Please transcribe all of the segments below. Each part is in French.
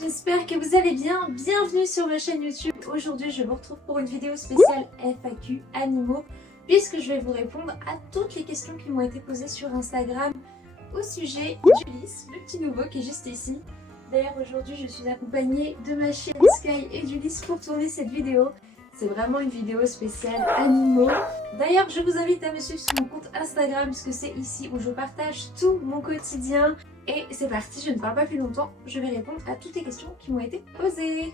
j'espère que vous allez bien. Bienvenue sur ma chaîne YouTube. Aujourd'hui, je vous retrouve pour une vidéo spéciale FAQ animaux, puisque je vais vous répondre à toutes les questions qui m'ont été posées sur Instagram au sujet d'Ulysse, le petit nouveau qui est juste ici. D'ailleurs, aujourd'hui, je suis accompagnée de ma chienne Sky et d'Ulysse pour tourner cette vidéo. C'est vraiment une vidéo spéciale animaux. D'ailleurs, je vous invite à me suivre sur mon compte Instagram, puisque c'est ici où je partage tout mon quotidien. Et c'est parti, je ne parle pas plus longtemps, je vais répondre à toutes les questions qui m'ont été posées.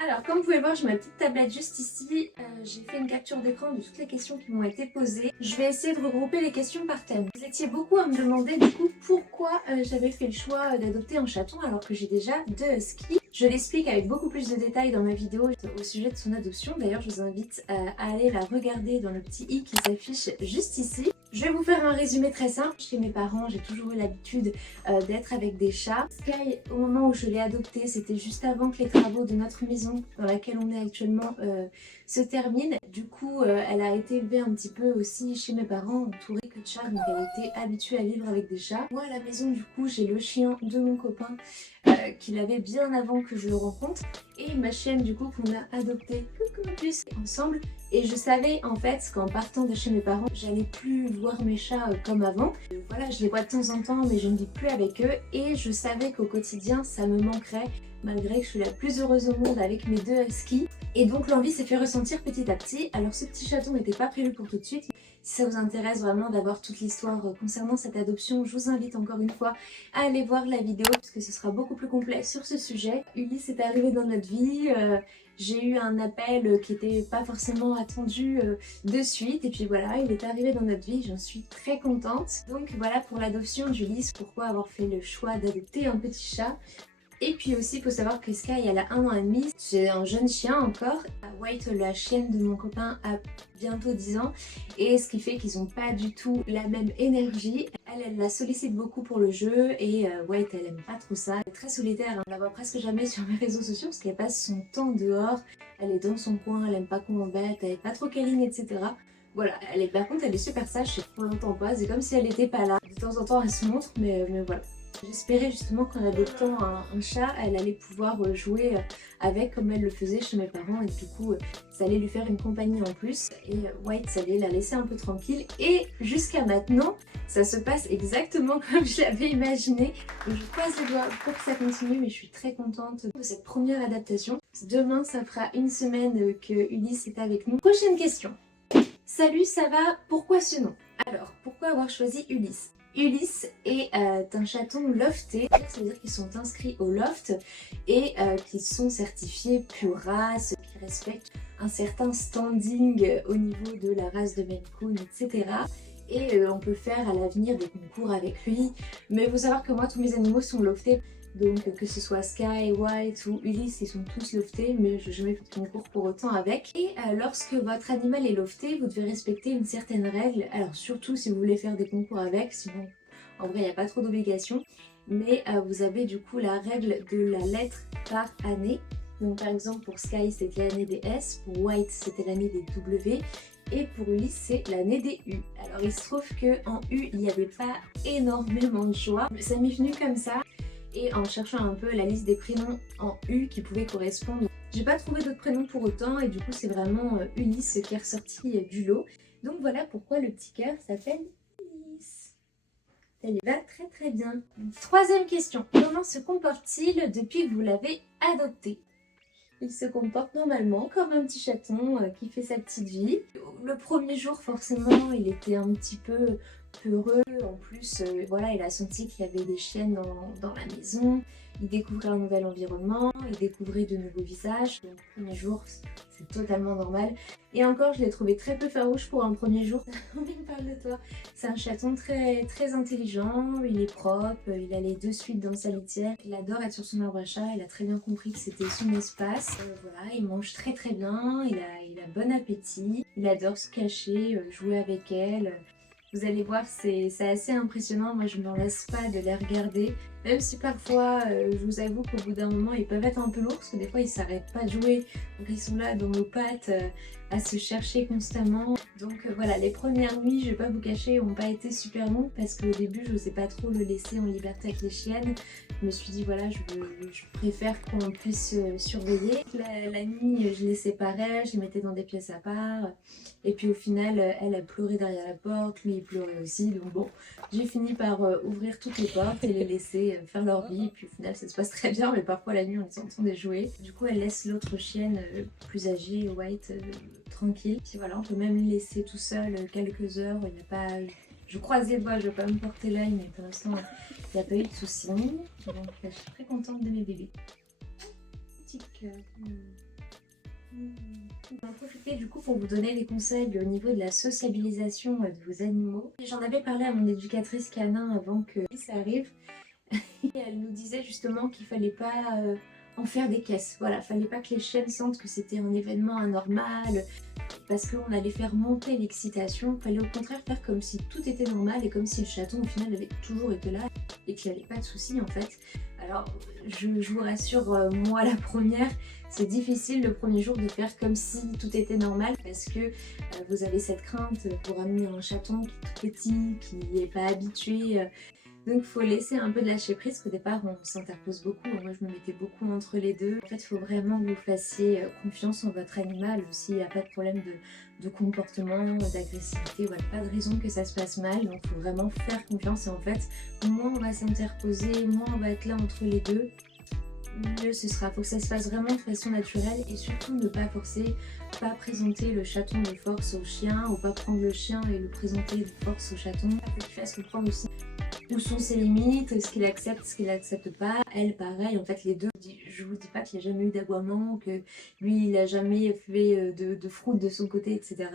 Alors, comme vous pouvez voir, j'ai ma petite tablette juste ici. J'ai fait une capture d'écran de toutes les questions qui m'ont été posées. Je vais essayer de regrouper les questions par thème. Vous étiez beaucoup à me demander du coup pourquoi j'avais fait le choix d'adopter un chaton alors que j'ai déjà deux huskies. Je l'explique avec beaucoup plus de détails dans ma vidéo au sujet de son adoption. D'ailleurs, je vous invite à aller la regarder dans le petit i qui s'affiche juste ici. Je vais vous faire un résumé très simple. Chez mes parents, j'ai toujours eu l'habitude d'être avec des chats. Sky, au moment où je l'ai adopté, c'était juste avant que les travaux de notre maison dans laquelle on est actuellement se terminent. Du coup, elle a été élevée un petit peu aussi chez mes parents, entourée que de chats, donc elle était habituée à vivre avec des chats. Moi, à la maison, du coup, j'ai le chien de mon copain qu'il avait bien avant que je le rencontre, et ma chienne du coup qu'on a adoptée ensemble. Et je savais en fait qu'en partant de chez mes parents, j'allais plus voir mes chats comme avant. Voilà, je les vois de temps en temps, mais je ne vis plus avec eux, et je savais qu'au quotidien ça me manquerait, malgré que je suis la plus heureuse au monde avec mes deux huskies. Et donc l'envie s'est fait ressentir petit à petit. Alors ce petit chaton n'était pas prévu pour tout de suite. Si ça vous intéresse vraiment d'avoir toute l'histoire concernant cette adoption, je vous invite encore une fois à aller voir la vidéo, puisque ce sera beaucoup plus complet sur ce sujet. Ulysse est arrivé dans notre vie. J'ai eu un appel qui n'était pas forcément attendu de suite, et puis voilà, il est arrivé dans notre vie, j'en suis très contente. Donc voilà pour l'adoption d'Ulysse, pourquoi avoir fait le choix d'adopter un petit chat. Et puis aussi, il faut savoir que Sky, elle a 1 an et demi, c'est un jeune chien encore. White, la chienne de mon copain, a bientôt 10 ans, et ce qui fait qu'ils n'ont pas du tout la même énergie. Elle la sollicite beaucoup pour le jeu, et White, elle aime pas trop ça. Elle est très solitaire, hein. On la voit presque jamais sur mes réseaux sociaux parce qu'elle passe son temps dehors. Elle est dans son coin, elle aime pas qu'on l'embête, elle est pas trop câline, etc. Voilà, par contre, elle est super sage, je sais pas, on l'entend pas, c'est comme si elle était pas là. De temps en temps, elle se montre, mais voilà. J'espérais justement qu'en adoptant un chat, elle allait pouvoir jouer avec comme elle le faisait chez mes parents, et du coup ça allait lui faire une compagnie en plus, et White, ça allait la laisser un peu tranquille. Et jusqu'à maintenant, ça se passe exactement comme je l'avais imaginé. Donc je croise les doigts pour que ça continue, mais je suis très contente de cette première adaptation. Demain, ça fera une semaine que Ulysse est avec nous. Prochaine question. Salut, ça va? Pourquoi ce nom? Alors, pourquoi avoir choisi Ulysse? Ulysse est un chaton lofté, ça veut dire qu'ils sont inscrits au loft et qu'ils sont certifiés pure race, qui respectent un certain standing au niveau de la race de Maine Coon, etc. Et on peut faire à l'avenir des concours avec lui, mais il faut savoir que moi tous mes animaux sont loftés. Donc que ce soit Sky, White ou Ulysse, ils sont tous loftés, mais je n'ai jamais fait de concours pour autant avec. Et lorsque votre animal est lofté, vous devez respecter une certaine règle. Alors surtout si vous voulez faire des concours avec, sinon en vrai il n'y a pas trop d'obligations. Mais vous avez du coup la règle de la lettre par année. Donc par exemple pour Sky c'était l'année des S, pour White c'était l'année des W, et pour Ulysse c'est l'année des U. Alors il se trouve qu'en U il n'y avait pas énormément de choix, mais ça m'est venu comme ça. Et en cherchant un peu la liste des prénoms en U qui pouvaient correspondre, j'ai pas trouvé d'autres prénoms pour autant, et du coup c'est vraiment Ulysse qui est ressorti du lot. Donc voilà pourquoi le petit cœur s'appelle Ulysse. Ça lui va très très bien. Troisième question. Comment se comporte-t-il depuis que vous l'avez adopté? Il se comporte normalement comme un petit chaton qui fait sa petite vie. Le premier jour forcément il était un petit peu peureux, en plus voilà, il a senti qu'il y avait des chiennes dans la maison, il découvrait un nouvel environnement, il découvrait de nouveaux visages. Donc le premier jour c'est totalement normal, et encore je l'ai trouvé très peu farouche pour un premier jour. Il me parle de toi. C'est un chaton très très intelligent, il est propre, il allait de suite dans sa litière, il adore être sur son arbre à chat, il a très bien compris que c'était son espace. Voilà, il mange très très bien, il a bon appétit, il adore se cacher, jouer avec elle. Vous allez voir, c'est assez impressionnant. Moi, je ne m'en lasse pas de les regarder. Même si parfois, je vous avoue qu'au bout d'un moment, ils peuvent être un peu lourds, parce que des fois, ils s'arrêtent pas de jouer. Donc ils sont là dans nos pattes à se chercher constamment. Donc voilà, les premières nuits, je vais pas vous cacher, ont pas été super longues parce qu'au début, je n'osais pas trop le laisser en liberté avec les chiennes. Je me suis dit voilà, je préfère qu'on puisse surveiller. La nuit, je les séparais, je les mettais dans des pièces à part. Et puis au final, elle pleurait derrière la porte, lui il pleurait aussi. Donc bon, j'ai fini par ouvrir toutes les portes et les laisser faire leur vie. Et puis au final, ça se passe très bien, mais parfois la nuit, on les entendait jouer. Du coup, elle laisse l'autre chienne plus âgée, White, tranquille. Puis voilà, on peut même le laisser tout seul quelques heures. Il n'y a pas... Je croise les doigts, je ne vais pas me porter l'œil, mais pour l'instant, il n'y a pas eu de soucis. Donc je suis très contente de mes bébés. Petit cœur. Je vais en profiter du coup pour vous donner des conseils au niveau de la sociabilisation de vos animaux. J'en avais parlé à mon éducatrice canin avant que ça arrive. Et elle nous disait justement qu'il fallait pas en faire des caisses. Voilà, fallait pas que les chiennes sentent que c'était un événement anormal parce qu'on allait faire monter l'excitation. Fallait au contraire faire comme si tout était normal et comme si le chaton au final avait toujours été là et qu'il n'y avait pas de soucis en fait. Alors je vous rassure, moi la première, c'est difficile le premier jour de faire comme si tout était normal parce que vous avez cette crainte pour amener un chaton qui est tout petit, qui n'est pas habitué. Donc il faut laisser un peu de lâcher prise, qu'au départ on s'interpose beaucoup, moi je me mettais beaucoup entre les deux. En fait il faut vraiment que vous fassiez confiance en votre animal, s'il n'y a pas de problème de comportement, d'agressivité, voilà, pas de raison que ça se passe mal, donc il faut vraiment faire confiance et en fait moins on va s'interposer, moins on va être là entre les deux, mieux ce sera. Il faut que ça se fasse vraiment de façon naturelle et surtout ne pas forcer, pas présenter le chaton de force au chien ou pas prendre le chien et le présenter de force au chaton. Il faut qu'il fasse comprendre aussi où sont ses limites, ce qu'il accepte, ce qu'il n'accepte pas. Elle, pareil, en fait, les deux. Je vous dis pas qu'il n'y a jamais eu d'aboiement, que lui, il n'a jamais fait de fraude de son côté, etc.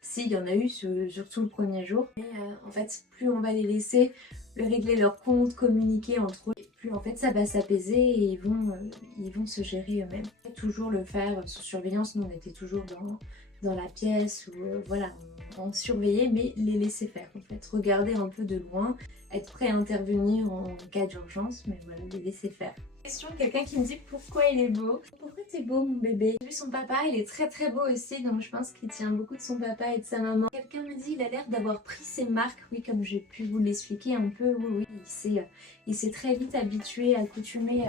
Si, il y en a eu, surtout le premier jour. Mais en fait, plus on va les laisser régler leur compte, communiquer entre eux, plus en fait ça va s'apaiser et ils vont se gérer eux-mêmes. Toujours le faire sous surveillance, nous on était toujours dans la pièce où voilà, on surveillait, mais les laisser faire en fait, regarder un peu de loin, être prêt à intervenir en cas d'urgence, mais voilà, les laisser faire. Question, quelqu'un qui me dit pourquoi il est beau. Pourquoi t'es beau mon bébé? J'ai vu son papa, il est très très beau aussi, donc je pense qu'il tient beaucoup de son papa et de sa maman. Quelqu'un me dit il a l'air d'avoir pris ses marques, oui, comme j'ai pu vous l'expliquer un peu, oui, il s'est très vite habitué, accoutumé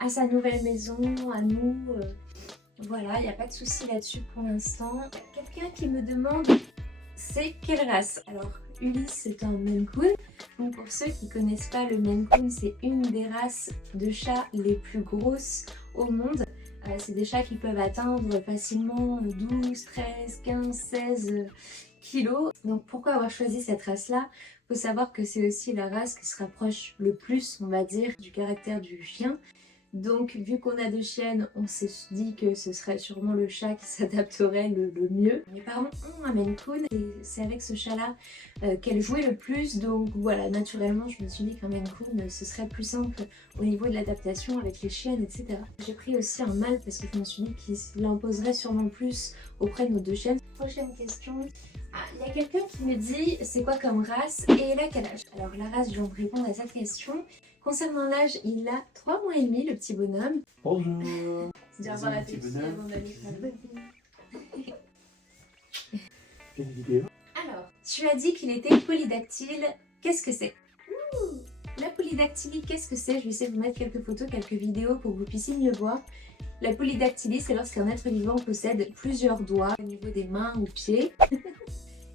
à sa nouvelle maison, à nous. Voilà, il n'y a pas de souci là-dessus pour l'instant. Quelqu'un qui me demande c'est quelle race? Alors Ulysse c'est un Maine Coon. Donc pour ceux qui ne connaissent pas, le Maine Coon c'est une des races de chats les plus grosses au monde. C'est des chats qui peuvent atteindre facilement 12, 13, 15, 16 kilos. Donc pourquoi avoir choisi cette race-là? Il faut savoir que c'est aussi la race qui se rapproche le plus, on va dire, du caractère du chien. Donc vu qu'on a deux chiennes, on s'est dit que ce serait sûrement le chat qui s'adapterait le mieux. Mes parents ont un Maine Coon et c'est avec ce chat-là qu'elle jouait le plus. Donc voilà, naturellement je me suis dit qu'un Maine Coon ce serait plus simple au niveau de l'adaptation avec les chiennes, etc. J'ai pris aussi un mâle parce que je me suis dit qu'il l'imposerait sûrement plus auprès de nos deux chiennes. Prochaine question. Il y a quelqu'un qui me dit c'est quoi comme race et elle a quel âge? Alors la race, je viens de répondre à cette question. Concernant l'âge, il a 3 mois et demi, le petit bonhomme. Bonjour. C'est déjà la petite avant d'aller faire Une vidéo. Alors, tu as dit qu'il était polydactyle. Qu'est-ce que c'est? La polydactylie, qu'est-ce que c'est? Je vais essayer de vous mettre quelques photos, quelques vidéos pour que vous puissiez mieux voir. La polydactylie, c'est lorsqu'un être vivant possède plusieurs doigts au niveau des mains ou pieds.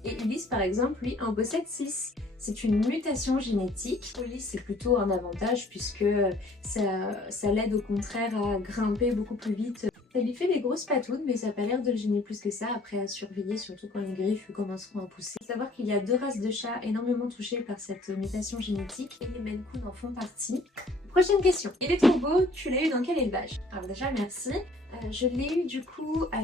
Et Ulysse, par exemple, lui, en possède 6. C'est une mutation génétique. Ulysse, c'est plutôt un avantage puisque ça l'aide au contraire à grimper beaucoup plus vite. Ça lui fait des grosses patounes, mais ça n'a pas l'air de le gêner plus que ça. Après, à surveiller, surtout quand les griffes commenceront à pousser. Il faut savoir qu'il y a 2 races de chats énormément touchées par cette mutation génétique et les Maine Coon en font partie. Prochaine question. Il est trop beau, tu l'as eu dans quel élevage? Alors déjà, merci. Je l'ai eu du coup à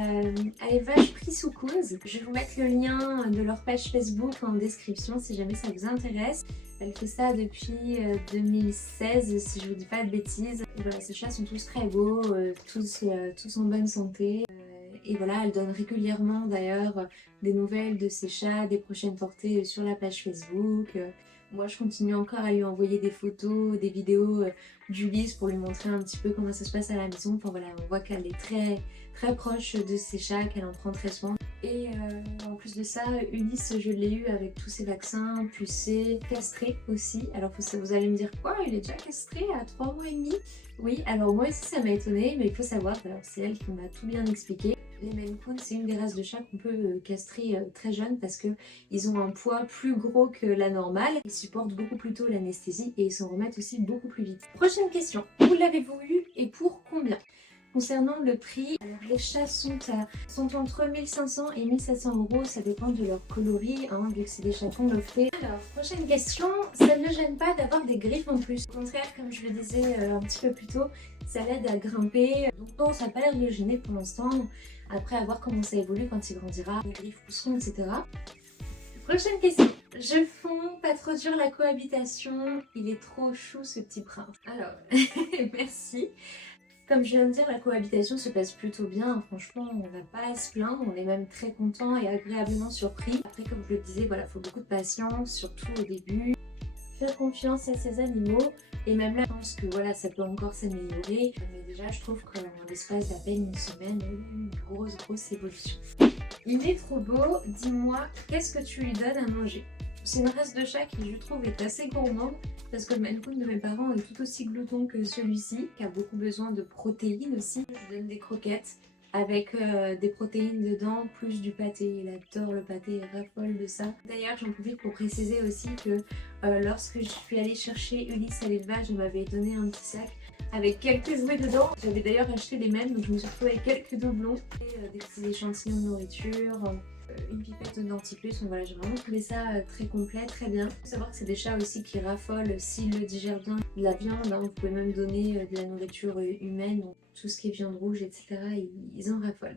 l'élevage Prissoukouz. Je vais vous mettre le lien de leur page Facebook en description si jamais ça vous intéresse. Elle fait ça depuis 2016 si je vous dis pas de bêtises. Et voilà, ces chats sont tous très beaux, tous en bonne santé. Et voilà, elle donne régulièrement d'ailleurs des nouvelles de ces chats, des prochaines portées sur la page Facebook. Moi je continue encore à lui envoyer des photos, des vidéos d'Ulysse pour lui montrer un petit peu comment ça se passe à la maison. Enfin voilà, on voit qu'elle est très proche de ses chats, qu'elle en prend très soin. Et en plus de ça, Ulysse, je l'ai eu avec tous ses vaccins, pucé, castré aussi. Alors vous allez me dire quoi, il est déjà castré à 3 mois et demi? Oui, alors moi aussi ça m'a étonnée, mais il faut savoir, alors c'est elle qui m'a tout bien expliqué. Les Maine Coon, c'est une des races de chats qu'on peut castrer très jeune parce qu'ils ont un poids plus gros que la normale. Ils supportent beaucoup plus tôt l'anesthésie et ils s'en remettent aussi beaucoup plus vite. Prochaine question, où l'avez-vous eu et pour combien? Concernant le prix, alors les chats sont entre 1500 et 1700 €, ça dépend de leur coloris, hein, vu que c'est des chatons loftés. Alors, prochaine question, ça ne gêne pas d'avoir des griffes en plus. Au contraire, comme je le disais un petit peu plus tôt, ça l'aide à grimper. Donc non, ça n'a pas l'air de le gêner pour l'instant. Après, à voir comment ça évolue quand il grandira, les griffes pousseront, etc. Prochaine question. Je fonds, pas trop dur la cohabitation, il est trop chou ce petit prince. Alors, merci. Comme je viens de dire, la cohabitation se passe plutôt bien, franchement on va pas se plaindre, on est même très content et agréablement surpris. Après comme je le disais, voilà, il faut beaucoup de patience, surtout au début. Faire confiance à ces animaux et même là je pense que voilà, ça peut encore s'améliorer. Mais déjà je trouve qu'en l'espace d'à peine une semaine, il y a eu une grosse évolution. Il est trop beau, dis-moi, qu'est-ce que tu lui donnes à manger? C'est une race de chat qui je trouve est assez gourmande parce que le Maine Coon de mes parents est tout aussi glouton que celui-ci, qui a beaucoup besoin de protéines aussi. Je donne des croquettes avec des protéines dedans, plus du pâté. Il adore le pâté, il raffole de ça. D'ailleurs j'en profite pour préciser aussi que lorsque je suis allée chercher Ulysse à l'élevage, elle m'avait donné un petit sac avec quelques jouets dedans. J'avais d'ailleurs acheté les mêmes, donc je me suis retrouvée avec quelques doublons et des petits échantillons de nourriture. Une pipette de dentifrice, donc voilà, j'ai vraiment trouvé ça très complet, très bien. Il faut savoir que c'est des chats aussi qui raffolent s'ils le digèrent bien de la viande, hein. Vous pouvez même donner de la nourriture humaine, donc tout ce qui est viande rouge, etc. Ils en raffolent.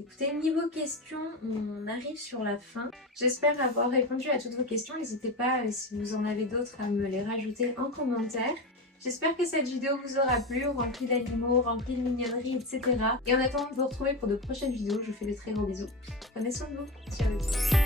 Écoutez, niveau questions, on arrive sur la fin. J'espère avoir répondu à toutes vos questions. N'hésitez pas, si vous en avez d'autres, à me les rajouter en commentaire. J'espère que cette vidéo vous aura plu, remplie d'animaux, remplie de mignonneries, etc. Et en attendant de vous retrouver pour de prochaines vidéos, je vous fais de très gros bisous. Prenez soin de vous. Ciao.